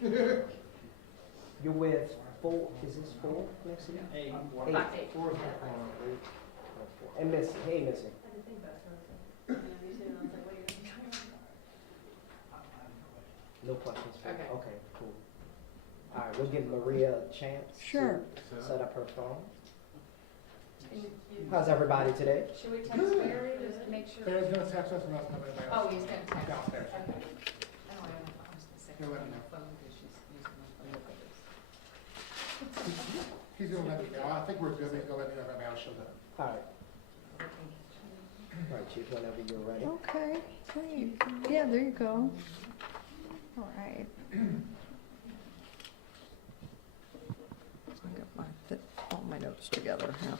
You're with four, is this four, Missy? Eight. Eight. Four. And Missy, hey Missy. No questions for you? Okay. Okay, cool. All right, we'll give Maria a chance. Sure. To set up her phone. And How's everybody today? should we text Barry just to make sure? Barry's gonna text us and let us know anybody else. Oh, he's gonna text. Downstairs. Okay. I don't have my phone. I was gonna say, He'll let me know. phone because she's using my phone for this. He's gonna let me know. I think we're good. He's gonna let me know if anybody else shows up. All right, all right, Chief, whenever you're ready. Okay, great. Yeah, there you go. All right. I got all my notes together here.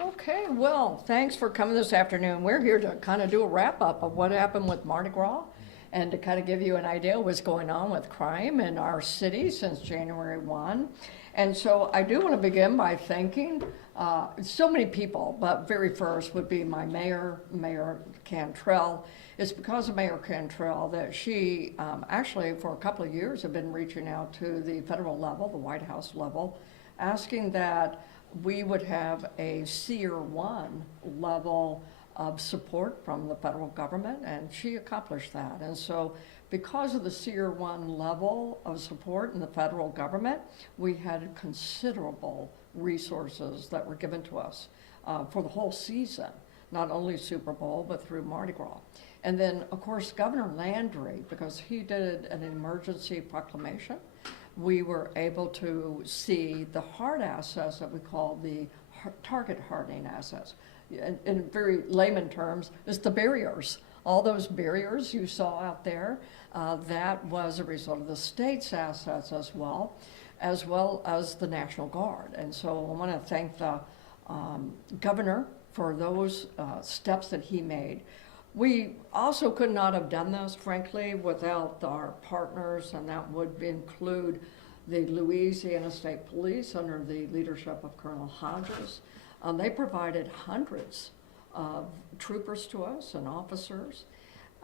Okay, well, thanks for coming this afternoon. We're here to kind of do a wrap-up of what happened with Mardi Gras and to kind of give you an idea of what's going on with crime in our city since January 1. And so I do want to begin by thanking so many people, but very first would be my mayor, Mayor Cantrell. It's because of Mayor Cantrell that she actually for a couple of years have been reaching out to the federal level, the White House level, asking that we would have a Tier 1 level of support from the federal government, and she accomplished that. And so because of the Tier 1 level of support in the federal government, we had considerable resources that were given to us for the whole season, not only Super Bowl, but through Mardi Gras. And then, of course, Governor Landry, because he did an emergency proclamation, we were able to see the hard assets that we call the target hardening assets. In very layman terms, it's the barriers. All those barriers you saw out there, that was a result of the state's assets as well as the National Guard. And so I want to thank the governor for those steps that he made. We also could not have done this, frankly, without our partners, and that would include the Louisiana State Police under the leadership of Colonel Hodges. They provided hundreds of troopers to us and officers.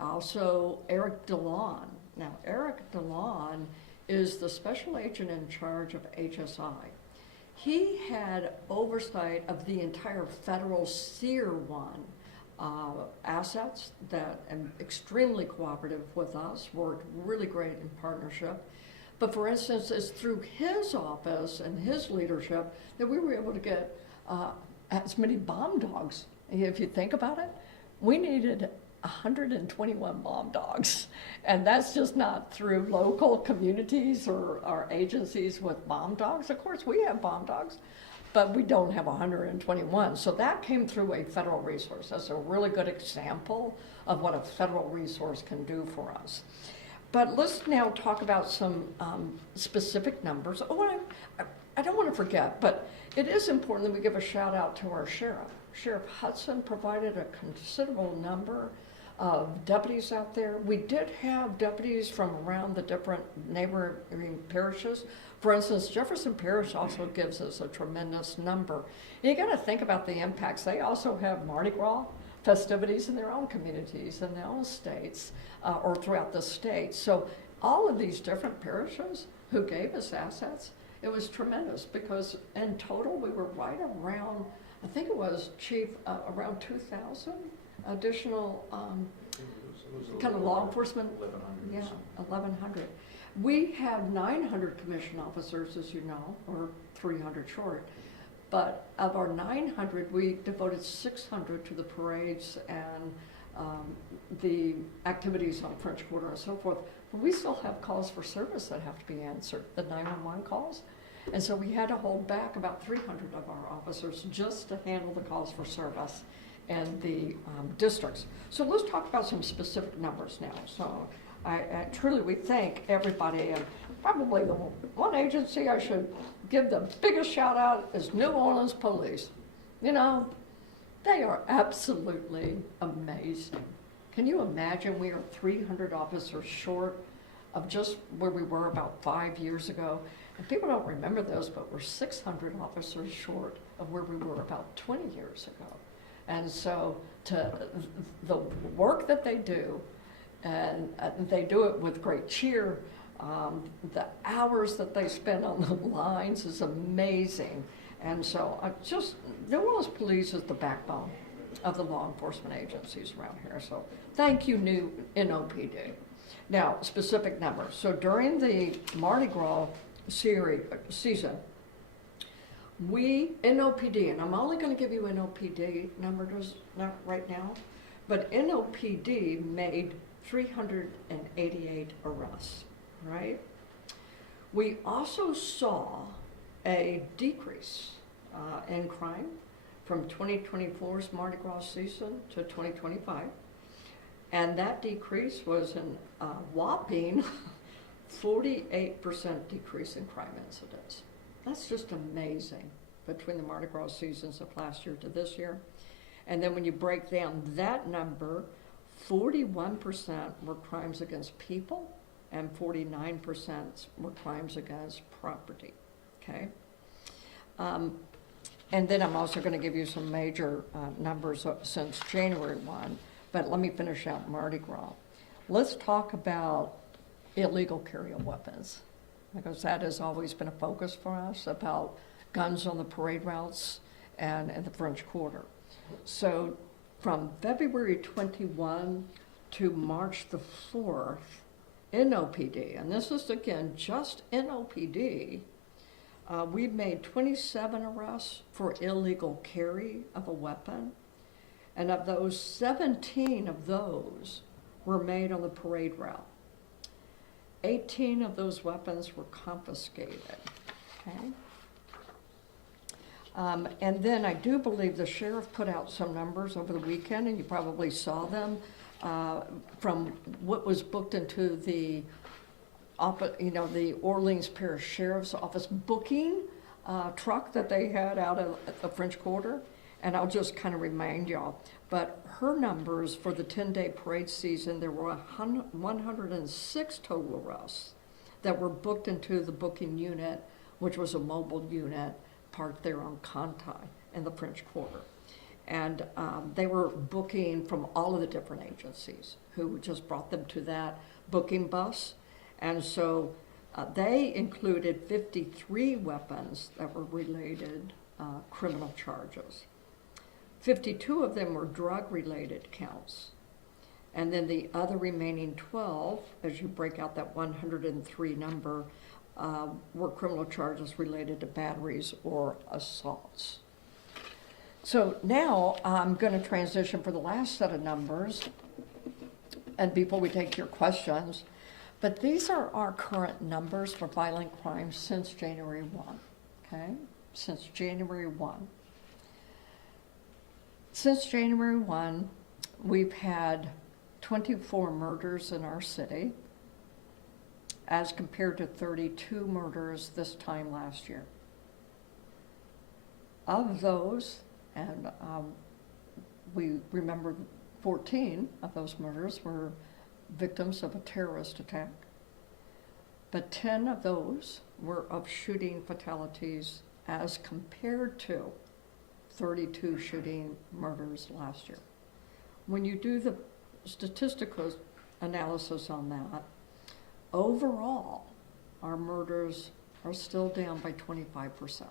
Also, Eric DeLon. Now, Eric DeLon is the special agent in charge of HSI. He had oversight of the entire federal Tier 1 assets that and extremely cooperative with us, worked really great in partnership. But for instance, it's through his office and his leadership that we were able to get as many bomb dogs. If you think about it, we needed 121 bomb dogs. And that's just not through local communities or our agencies with bomb dogs. Of course, we have bomb dogs, but we don't have 121. So that came through a federal resource. That's a really good example of what a federal resource can do for us. But let's now talk about some specific numbers. Oh, I don't want to forget, but it is important that we give a shout out to our sheriff. Sheriff Hudson provided a considerable number of deputies out there. We did have deputies from around the different neighboring parishes. For instance, Jefferson Parish also gives us a tremendous number. And you got to think about the impacts. They also have Mardi Gras festivities in their own communities, in their own states, or throughout the state. So all of these different parishes who gave us assets, it was tremendous because in total we were right around, I think it was, Chief, around 2,000 additional kind of law enforcement. 1,100. Yeah, 1,100. We have 900 commissioned officers, as you know, or 300 short. But of our 900, we devoted 600 to the parades and the activities on French Quarter and so forth. But we still have calls for service that have to be answered, the 911 calls. And so we had to hold back about 300 of our officers just to handle the calls for service and the districts. So let's talk about some specific numbers now. So I truly, we thank everybody, and probably the one agency I should give the biggest shout out is New Orleans Police. You know, they are absolutely amazing. Can you imagine we are 300 officers short of just where we were about 5 years ago? And people don't remember those, but we're 600 officers short of where we were about 20 years ago. And so to the work that they do, And they do it with great cheer. The hours that they spend on the lines is amazing. And so New Orleans Police is the backbone of the law enforcement agencies around here. So thank you, new NOPD. Now, specific numbers. So during the Mardi Gras season, we, NOPD, and I'm only going to give you NOPD numbers not right now, but NOPD made 388 arrests, right? We also saw a decrease in crime from 2024's Mardi Gras season to 2025. And that decrease was a whopping 48% decrease in crime incidents. That's just amazing between the Mardi Gras seasons of last year to this year. And then when you break down that number, 41% were crimes against people and 49% were crimes against property, okay? And then I'm also going to give you some major numbers since January 1, but let me finish out Mardi Gras. Let's talk about illegal carry of weapons, because that has always been a focus for us, about guns on the parade routes and in the French Quarter. So from February 21 to March the 4th, NOPD, and this is again just NOPD, we made 27 arrests for illegal carry of a weapon, and of those, 17 of those were made on the parade route. 18 of those weapons were confiscated, okay? And then I do believe the sheriff put out some numbers over the weekend, and you probably saw them, from what was booked into the Orleans Parish Sheriff's Office booking truck that they had out at the French Quarter. And I'll just kind of remind y'all, but her numbers for the 10-day parade season, there were 106 total arrests that were booked into the booking unit, which was a mobile unit parked there on Conti in the French Quarter. And they were booking from all of the different agencies who just brought them to that booking bus. And so they included 53 weapons that were related criminal charges. 52 of them were drug-related counts. And then the other remaining 12, as you break out that 103 number, were criminal charges related to batteries or assaults. So now I'm going to transition for the last set of numbers, and before we take your questions, but these are our current numbers for violent crimes since January 1, okay? Since January 1. Since January 1, we've had 24 murders in our city, as compared to 32 murders this time last year. Of those, and we remember 14 of those murders were victims of a terrorist attack, but 10 of those were of shooting fatalities as compared to 32 shooting murders last year. When you do the statistical analysis on that, overall, our murders are still down by 25%.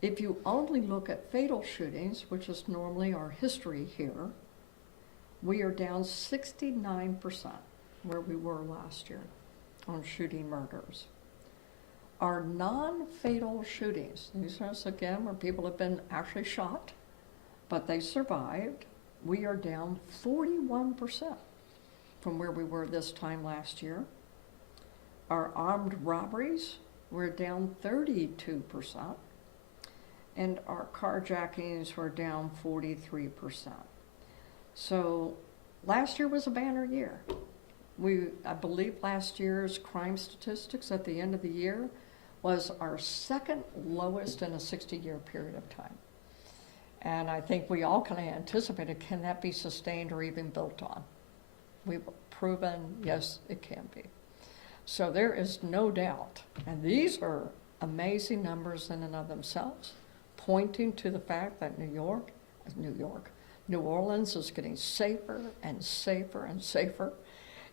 If you only look at fatal shootings, which is normally our history here, we are down 69% where we were last year on shooting murders. Our non-fatal shootings, these are again where people have been actually shot, but they survived, we are down 41% from where we were this time last year. Our armed robberies were down 32%, and our carjackings were down 43%. So last year was a banner year. I believe last year's crime statistics at the end of the year was our second lowest in a 60-year period of time. And I think we all kind of anticipated, can that be sustained or even built on? We've proven, yes, it can be. So there is no doubt, and these are amazing numbers in and of themselves, pointing to the fact that New Orleans is getting safer and safer and safer.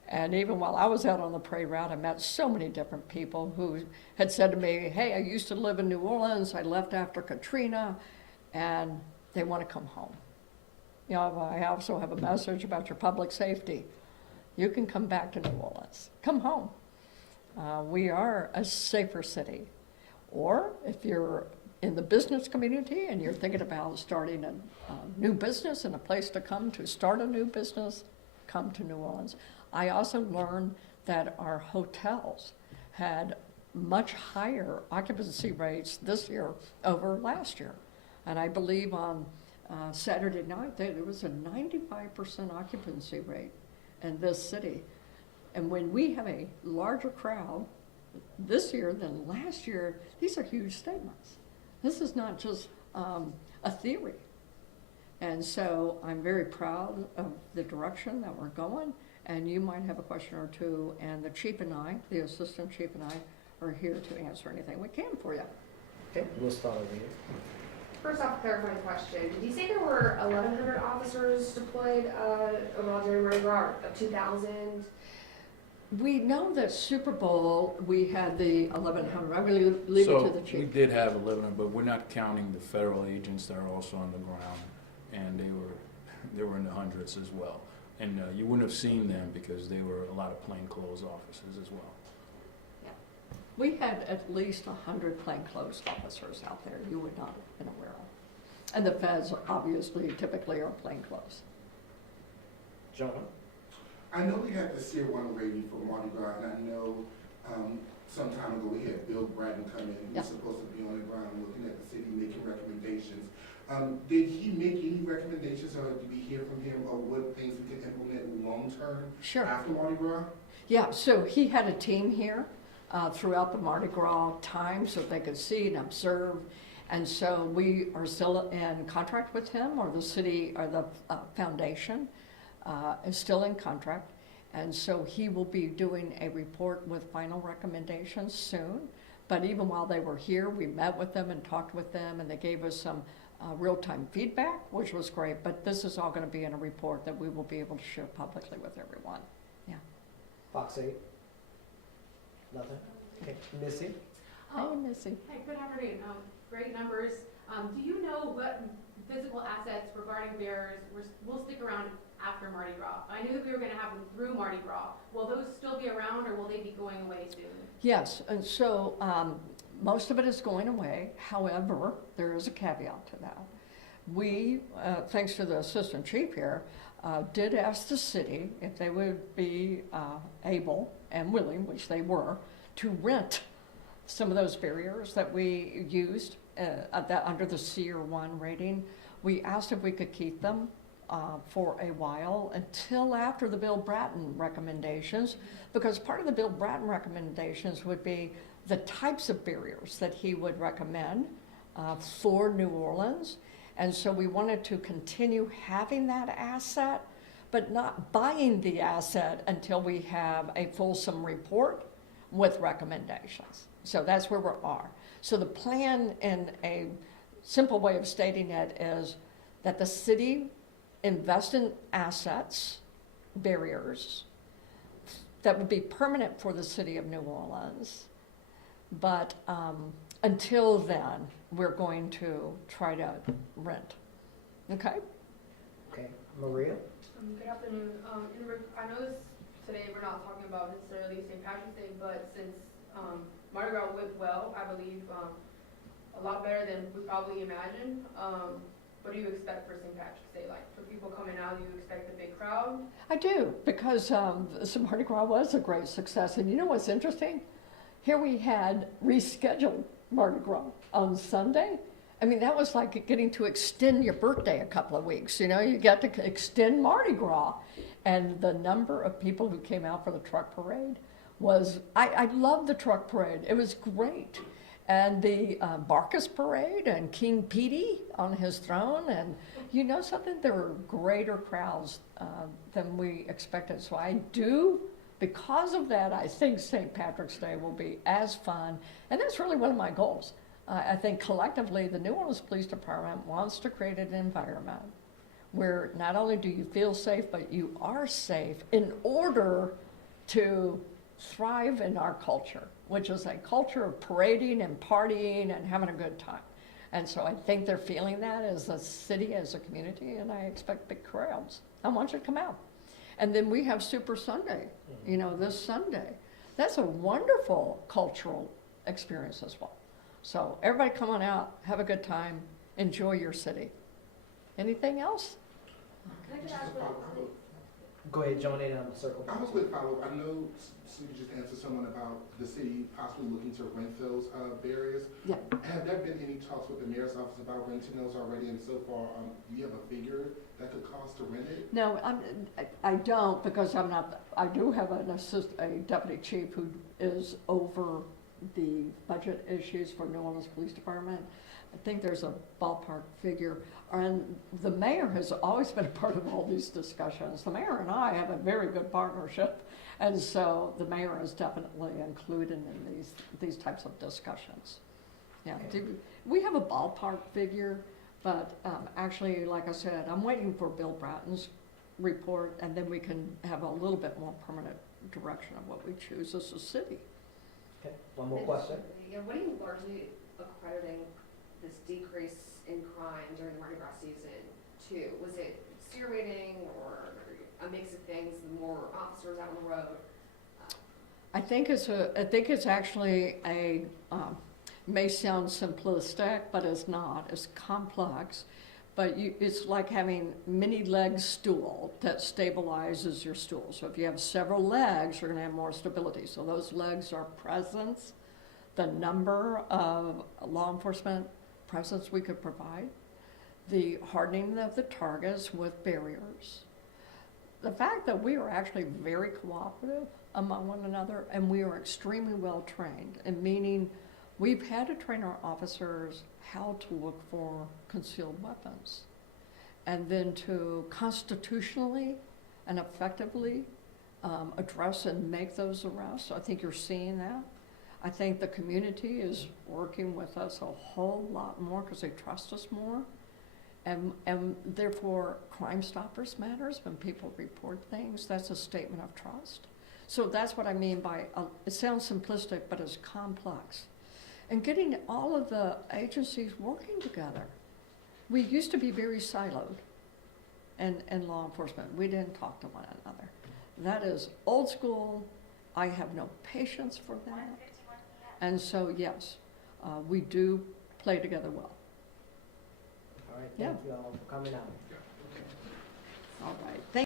And even while I was out on the parade route, I met so many different people who had said to me, hey, I used to live in New Orleans, I left after Katrina, and they want to come home. You know, I also have a message about your public safety. You can come back to New Orleans. Come home. We are a safer city. Or if you're in the business community and you're thinking about starting a new business and a place to come to start a new business, come to New Orleans. I also learned that our hotels had much higher occupancy rates this year over last year. And I believe on Saturday night, there was a 95% occupancy rate in this city. And when we have a larger crowd this year than last year, these are huge statements. This is not just a theory. And so I'm very proud of the direction that we're going. And you might have a question or two, and the chief and I, the assistant chief and I, are here to answer anything we can for you. Okay, we'll start over here. First off, clarifying question. Did you say there were 1,100 officers deployed around during Mardi Gras, of 2,000? We know that Super Bowl, we had the 1,100. I will leave it to the So chief. we did have 11, but we're not counting the federal agents that are also on the ground, and they were in the hundreds as well. And you wouldn't have seen them because they were a lot of plainclothes officers as well. We had at least 100 plainclothes officers out there you would not have been aware of. And the feds obviously typically are plainclothes. Jonah? I know we had the Sear 1 rating for Mardi Gras, and I know some time ago we had Bill Bratton come in. He was supposed to be on the ground looking at the city, making recommendations. Did he make any recommendations, or did we hear from him, or what things we can implement long-term Sure. after Mardi Gras? Yeah, so he had a team here throughout the Mardi Gras time so they could see and observe. And so we are still in contract with him, or the city, or the foundation is still in contract. And so he will be doing a report with final recommendations soon. But even while they were here, we met with them and talked with them, and they gave us some real-time feedback, which was great. But this is all going to be in a report that we will be able to share publicly with everyone. Yeah. Fox 8? Nothing? Okay, Missy? Hi, Missy. Hi, good afternoon. Great numbers. Do you know what physical assets regarding bears will stick around after Mardi Gras? I knew that we were going to have them through Mardi Gras. Will those still be around, or will they be going away soon? Yes, and so most of it is going away. However, there is a caveat to that. We, thanks to the assistant chief here, did ask the city if they would be able and willing, which they were, to rent some of those barriers that we used under the Sear 1 rating. We asked if we could keep them for a while until after the Bill Bratton recommendations, because part of the Bill Bratton recommendations would be the types of barriers that he would recommend for New Orleans. And so we wanted to continue having that asset, but not buying the asset until we have a fulsome report with recommendations. So that's where we are. So the plan, in a simple way of stating it, is that the city invest in assets, barriers, that would be permanent for the city of New Orleans. But until then, we're going to try to rent. Okay? Okay, Maria? Good afternoon. I know today we're not talking about necessarily St. Patrick's Day, but since Mardi Gras went well, I believe a lot better than we probably imagined. What do you expect for St. Patrick's Day? Like, for people coming out, do you expect a big crowd? I do, because Mardi Gras was a great success. And you know what's interesting? Here we had rescheduled Mardi Gras on Sunday. I mean, that was like getting to extend your birthday a couple of weeks. You know, you got to extend Mardi Gras. And the number of people who came out for the truck parade was, I loved the truck parade. It was great. And the Barcus parade and King Petey on his throne. And you know something? There were greater crowds than we expected. So I do, because of that, I think St. Patrick's Day will be as fun. And that's really one of my goals. I think collectively the New Orleans Police Department wants to create an environment where not only do you feel safe, but you are safe in order to thrive in our culture, which is a culture of parading and partying and having a good time. And so I think they're feeling that as a city, as a community, and I expect big crowds. I want you to come out. And then we have Super Sunday, you know, this Sunday. That's a wonderful cultural experience as well. So everybody come on out, have a good time, enjoy your city. Anything else? Can I just ask what, Go ahead, Joan, and I'm circle. I was going to follow up. I know Sue just answered someone about the city possibly looking to rent those barriers. Yeah. Have there been any talks with the mayor's office about renting those already? And so far, do you have a figure that could cost to rent it? No, I don't, because I'm not, I do have a deputy chief who is over the budget issues for New Orleans Police Department. I think there's a ballpark figure. And the mayor has always been a part of all these discussions. The mayor and I have a very good partnership. And so the mayor is definitely included in these types of discussions. Yeah, we have a ballpark figure, but actually, like I said, I'm waiting for Bill Bratton's report, and then we can have a little bit more permanent direction of what we choose as a city. Okay, one more question. yeah, what are you largely accrediting this decrease in crime during the Mardi Gras season to? Was it steer rating or a mix of things, more officers out on the road? I think it's actually a, may sound simplistic, but it's not. It's complex, but it's like having many-leg stool that stabilizes your stool. So if you have several legs, you're gonna have more stability. So those legs are presence, the number of law enforcement presence we could provide, the hardening of the targets with barriers, the fact that we are actually very cooperative among one another, and we are extremely well trained, and meaning we've had to train our officers how to look for concealed weapons, and then to constitutionally and effectively address and make those arrests. I think you're seeing that. I think the community is working with us a whole lot more because they trust us more. And therefore, Crime Stoppers matters. When people report things, that's a statement of trust. So that's what I mean by, it sounds simplistic, but it's complex. And getting all of the agencies working together. We used to be very siloed in law enforcement. We didn't talk to one another. That is old school. I have no patience for that. And so, yes, we do play together well. All right, Yeah. thank you all for coming out. All right. Thank